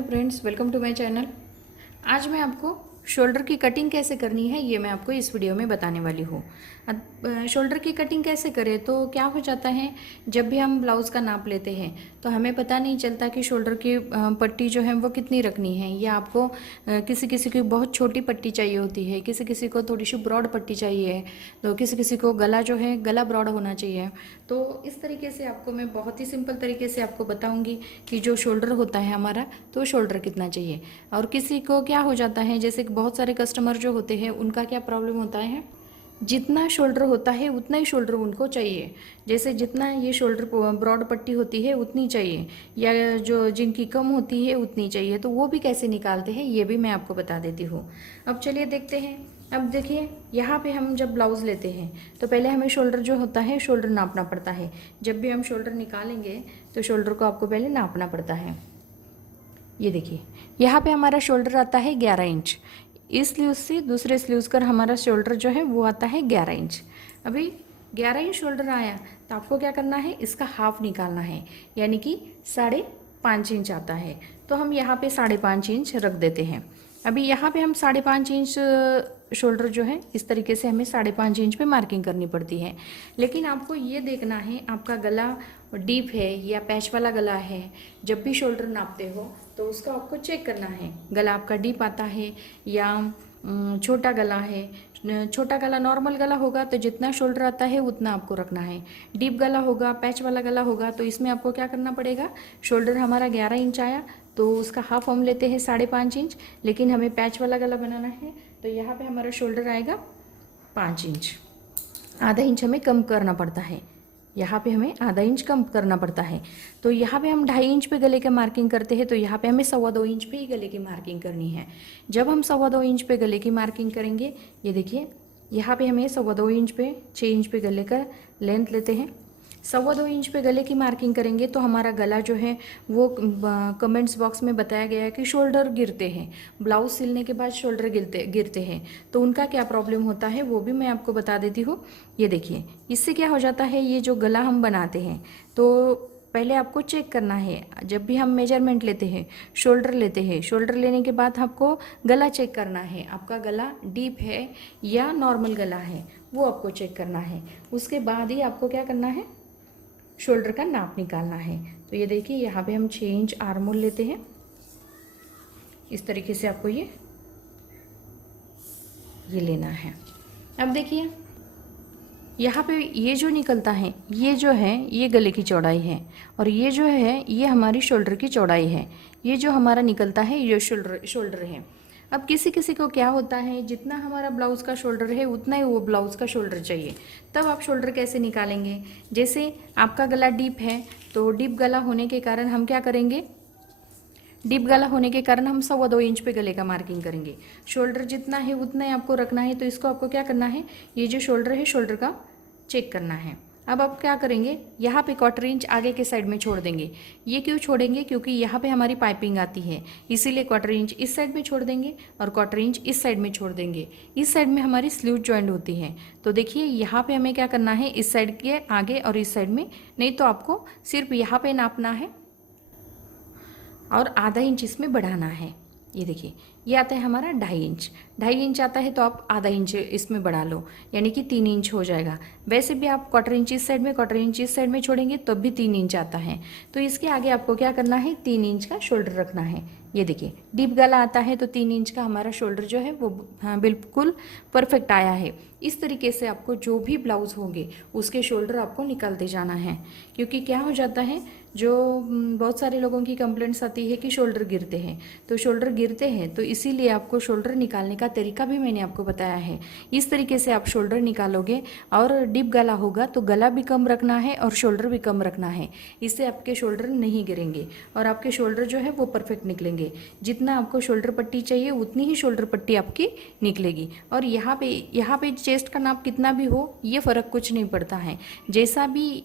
Friends, welcome to my channel. आज मैं आपको शोल्डर की कटिंग कैसे करनी है ये मैं आपको इस वीडियो में बताने वाली हूँ। शोल्डर की कटिंग कैसे करें तो क्या हो जाता है, जब भी हम ब्लाउज़ का नाप लेते हैं तो हमें पता नहीं चलता कि शोल्डर की पट्टी जो है वो कितनी रखनी है। या आपको किसी किसी की बहुत छोटी पट्टी चाहिए होती है, किसी किसी को थोड़ी सी ब्रॉड पट्टी चाहिए, तो किसी किसी को गला जो है गला ब्रॉड होना चाहिए। तो इस तरीके से आपको मैं बहुत ही सिंपल तरीके से आपको बताऊंगी कि जो शोल्डर होता है हमारा, तो शोल्डर कितना चाहिए। और किसी को क्या हो जाता है, जैसे कि बहुत सारे कस्टमर जो होते हैं उनका क्या प्रॉब्लम होता है, जितना शोल्डर होता है उतना ही शोल्डर उनको चाहिए। जैसे जितना ये शोल्डर ब्रॉड पट्टी होती है उतनी चाहिए, या जो जिनकी कम होती है उतनी चाहिए। तो वो भी कैसे निकालते हैं ये भी मैं आपको बता देती हूँ। अब चलिए देखते हैं। अब देखिए, यहाँ पे हम जब ब्लाउज़ लेते हैं तो पहले हमें शोल्डर जो होता है शोल्डर नापना पड़ता है। जब भी हम शोल्डर निकालेंगे तो शोल्डर को आपको पहले नापना पड़ता है। ये देखिए, यहाँ पे हमारा शोल्डर आता है 11 इंच। इस स्लीव से दूसरे स्लीव्स कर हमारा शोल्डर जो है वो आता है 11 इंच। अभी 11 इंच शोल्डर आया तो आपको क्या करना है, इसका हाफ निकालना है, यानी कि 5.5 इंच आता है। तो हम यहाँ पे 5.5 इंच रख देते हैं। अभी यहाँ पे हम 5.5 इंच शोल्डर जो है इस तरीके से हमें 5.5 इंच पे मार्किंग करनी पड़ती है। लेकिन आपको ये देखना है आपका गला डीप है या पैच वाला गला है। जब भी शोल्डर नापते हो तो उसका आपको चेक करना है, गला आपका डीप आता है या छोटा गला है। छोटा गला नॉर्मल गला होगा तो जितना शोल्डर आता है उतना आपको रखना है। डीप गला होगा, पैच वाला गला होगा, तो इसमें आपको क्या करना पड़ेगा, शोल्डर हमारा 11 इंच आया तो उसका हाफ हम लेते हैं 5.5 इंच। लेकिन हमें पैच वाला गला बनाना है तो यहाँ पे हमारा शोल्डर आएगा 5 इंच। आधा इंच हमें कम करना पड़ता है, यहाँ पे हमें आधा इंच कम करना पड़ता है। तो यहाँ पे हम 2.5 इंच पे गले की मार्किंग करते हैं, तो यहाँ पे हमें 2.25 इंच पे ही गले की मार्किंग करनी है। जब हम 2.25 इंच पे गले की मार्किंग करेंगे, ये देखिए यहाँ पे हमें 2.25 इंच पे 6 इंच पे गले का लेंथ लेते हैं। 2.25 इंच पे गले की मार्किंग करेंगे तो हमारा गला जो है वो कमेंट्स बॉक्स में बताया गया है कि शोल्डर गिरते हैं, ब्लाउज सिलने के बाद शोल्डर गिरते गिरते हैं। तो उनका क्या प्रॉब्लम होता है वो भी मैं आपको बता देती हूँ। ये देखिए, इससे क्या हो जाता है, ये जो गला हम बनाते हैं तो पहले आपको चेक करना है। जब भी हम मेजरमेंट लेते हैं, शोल्डर लेते हैं, शोल्डर लेने के बाद आपको गला चेक करना है, आपका गला डीप है या नॉर्मल गला है वो आपको चेक करना है। उसके बाद ही आपको क्या करना है, शोल्डर का नाप निकालना है। तो ये देखिए, यहाँ पे हम 6 इंच आर्म होल लेते हैं। इस तरीके से आपको ये लेना है। अब देखिए, यहाँ पे ये जो निकलता है ये जो है ये गले की चौड़ाई है, और ये जो है ये हमारी शोल्डर की चौड़ाई है। ये जो हमारा निकलता है ये शोल्डर है। अब किसी किसी को क्या होता है, जितना हमारा ब्लाउज़ का शोल्डर है उतना ही वो ब्लाउज़ का शोल्डर चाहिए। तब आप शोल्डर कैसे निकालेंगे, जैसे आपका गला डीप है तो डीप गला होने के कारण हम क्या करेंगे, डीप गला होने के कारण हम 2.25 इंच पे गले का मार्किंग करेंगे। शोल्डर जितना है उतना ही आपको रखना है। तो इसको आपको क्या करना है, ये जो शोल्डर है शोल्डर का चेक करना है। अब आप क्या करेंगे, यहाँ पे 1/4 इंच आगे के साइड में छोड़ देंगे। ये क्यों छोड़ेंगे, क्योंकि यहाँ पे हमारी पाइपिंग आती है, इसीलिए 1/4 इंच इस साइड में छोड़ देंगे और 1/4 इंच इस साइड में छोड़ देंगे। इस साइड में हमारी स्लीव जॉइंट होती है। तो देखिए, यहाँ पे हमें क्या करना है, इस साइड के आगे और इस साइड में नहीं, तो आपको सिर्फ यहाँ पे नापना है और आधा इंच इसमें बढ़ाना है। ये देखिए, ये आता है हमारा 2.5 इंच। 2.5 इंच आता है तो आप आधा इंच इसमें बढ़ा लो, यानी कि 3 इंच हो जाएगा। वैसे भी आप 1/4 इंच इस साइड में 1/4 इंच इस साइड में छोड़ेंगे तब भी 3 इंच आता है। तो इसके आगे आपको क्या करना है, 3 इंच का शोल्डर रखना है। ये देखिए, डीप गला आता है तो 3 इंच का हमारा शोल्डर जो है वो हाँ बिल्कुल परफेक्ट आया है। इस तरीके से आपको जो भी ब्लाउज होंगे उसके शोल्डर आपको निकालते जाना है। क्योंकि क्या हो जाता है, जो बहुत सारे लोगों की कंप्लेंट्स आती है कि शोल्डर गिरते हैं, तो शोल्डर गिरते हैं तो इसीलिए आपको शोल्डर निकालने का तरीका भी मैंने आपको बताया है। इस तरीके से आप शोल्डर निकालोगे, और डीप गला होगा तो गला भी कम रखना है और शोल्डर भी कम रखना है। इससे आपके शोल्डर नहीं गिरेंगे और आपके शोल्डर जो है वो परफेक्ट निकलेंगे। जितना आपको शोल्डर पट्टी चाहिए उतनी ही शोल्डर पट्टी आपकी निकलेगी। और यहाँ पे चेस्ट का नाप कितना भी हो ये फ़र्क कुछ नहीं पड़ता है। जैसा भी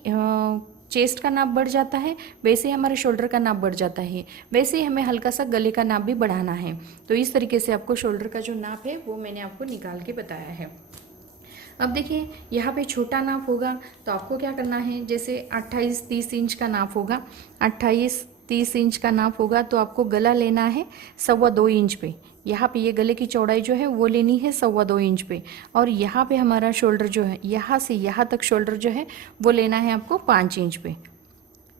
चेस्ट का नाप बढ़ जाता है वैसे ही हमारे शोल्डर का नाप बढ़ जाता है, वैसे ही हमें हल्का सा गले का नाप भी बढ़ाना है। तो इस तरीके से आपको शोल्डर का जो नाप है वो मैंने आपको निकाल के बताया है। अब देखिए, यहाँ पे छोटा नाप होगा तो आपको क्या करना है, जैसे 28-30 इंच का नाप होगा, 28 30 इंच का नाप होगा तो आपको गला लेना है 2.25 इंच पे। यहाँ पे ये गले की चौड़ाई जो है वो लेनी है 2.25 इंच पे। और यहाँ पे हमारा शोल्डर जो है, यहाँ से यहाँ तक शोल्डर जो है वो लेना है आपको 5 इंच पे।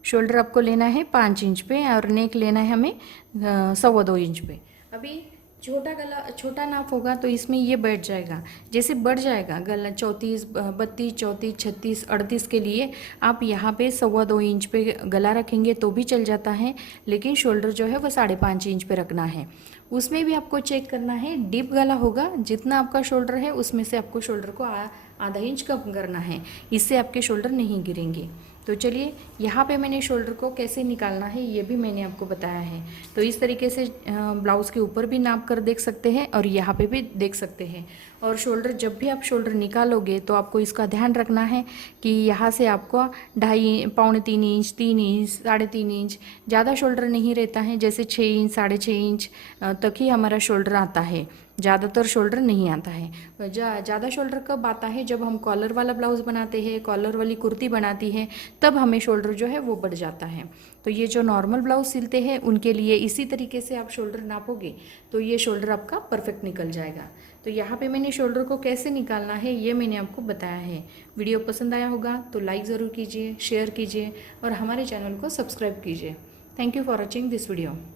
शोल्डर आपको लेना है 5 इंच पे और नेक लेना है हमें 2.25 इंच पे। अभी छोटा गला, छोटा नाप होगा तो इसमें ये बैठ जाएगा। जैसे बढ़ जाएगा गला 34, 32, 34, 36, 38 के लिए आप यहाँ पे 2.25 इंच पे गला रखेंगे तो भी चल जाता है, लेकिन शोल्डर जो है वो 5.5 इंच पे रखना है। उसमें भी आपको चेक करना है, डीप गला होगा जितना आपका शोल्डर है उसमें से आपको शोल्डर को आधा इंच कम करना है, इससे आपके शोल्डर नहीं गिरेंगे। तो चलिए यहाँ पे मैंने शोल्डर को कैसे निकालना है ये भी मैंने आपको बताया है। तो इस तरीके से ब्लाउज़ के ऊपर भी नाप कर देख सकते हैं और यहाँ पे भी देख सकते हैं। और शोल्डर, जब भी आप शोल्डर निकालोगे तो आपको इसका ध्यान रखना है कि यहाँ से आपको 2.5, 3.25 इंच, 3 इंच, 3.5 इंच, ज़्यादा शोल्डर नहीं रहता है। जैसे 6 इंच, 6.5 इंच तक ही हमारा शोल्डर आता है, ज़्यादातर शोल्डर नहीं आता है। ज़्यादा शोल्डर कब आता है? जब हम कॉलर वाला ब्लाउज़ बनाते हैं, कॉलर वाली कुर्ती बनाती है, तब हमें शोल्डर जो है वो बढ़ जाता है। तो ये जो नॉर्मल ब्लाउज़ सिलते हैं उनके लिए इसी तरीके से आप शोल्डर नापोगे तो ये शोल्डर आपका परफेक्ट निकल जाएगा। तो यहाँ पे मैंने शोल्डर को कैसे निकालना है ये मैंने आपको बताया है। वीडियो पसंद आया होगा तो लाइक ज़रूर कीजिए, शेयर कीजिए और हमारे चैनल को सब्सक्राइब कीजिए। Thank you for watching this video.